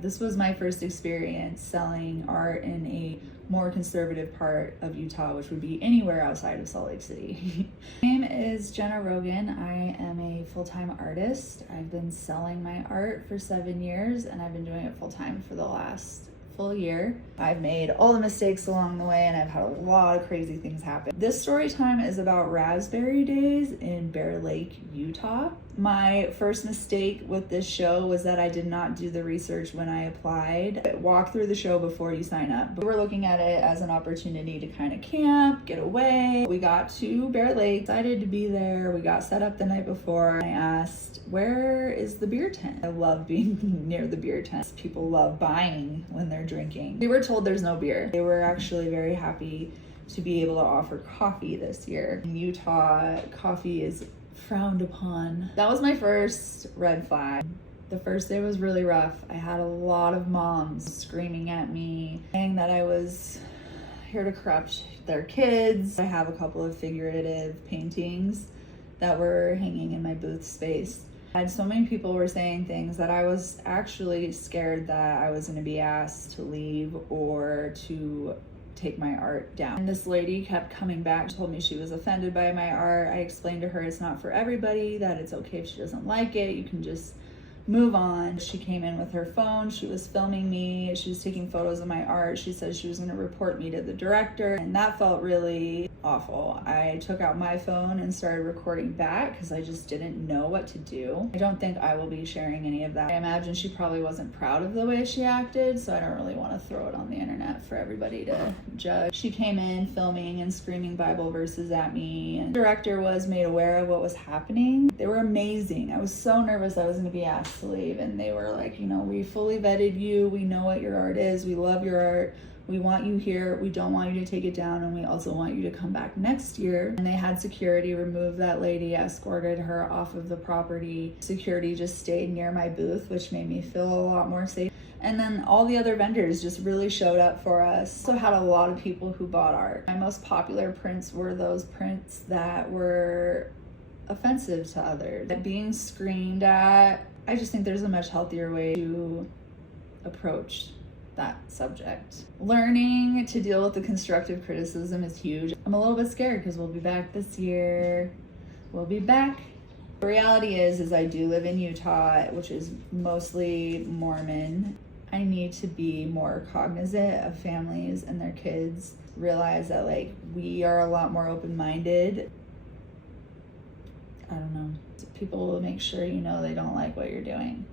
This was my first experience selling art in a more conservative part of Utah, which would be anywhere outside of Salt Lake City. My name is Jenna Rogan. I am a full-time artist. I've been selling my art for 7 years, and I've been doing it full-time for the last full year. I've made all the mistakes along the way, and I've had a lot of crazy things happen. This story time is about Raspberry Days in Bear Lake, Utah. My first mistake with this show was that I did not do the research when I applied. Walk through the show before you sign up. But we're looking at it as an opportunity to kind of camp, get away. We got to Bear Lake, decided to be there. We got set up the night before. I asked, where is the beer tent? I love being near the beer tent. People love buying when they're drinking. We were told there's no beer. They were actually very happy to be able to offer coffee this year. In Utah, coffee is frowned upon. That was my first red flag. The first day was really rough. I had a lot of moms screaming at me, saying that I was here to corrupt their kids. I have a couple of figurative paintings that were hanging in my booth space. I had so many people were saying things that I was actually scared that I was going to be asked to leave or to take my art down. And this lady kept coming back, told me she was offended by my art. I explained to her it's not for everybody, that it's okay if she doesn't like it, you can just move on. She came in with her phone, she was filming me, she was taking photos of my art. She said she was going to report me to the director, and that felt really awful. I took out my phone and started recording back because I just didn't know what to do. I don't think I will be sharing any of that. I imagine she probably wasn't proud of the way she acted, so I don't really want to throw it on the internet for everybody to judge. She came in filming and screaming Bible verses at me, and the director was made aware of what was happening. They were amazing. I was so nervous I was going to be asked to leave, and they were like, we fully vetted you, we know what your art is, we love your art, we want you here, we don't want you to take it down, and we also want you to come back next year. And they had security remove that lady, escorted her off of the property. Security just stayed near my booth, which made me feel a lot more safe. And then all the other vendors just really showed up for us. Also had a lot of people who bought art. My most popular prints were those prints that were offensive to others. Being screamed at, I just think there's a much healthier way to approach that subject. Learning to deal with the constructive criticism is huge. I'm a little bit scared because we'll be back this year. We'll be back. The reality is I do live in Utah, which is mostly Mormon. I need to be more cognizant of families and their kids. Realize that we are a lot more open-minded. I don't know. People will make sure they don't like what you're doing.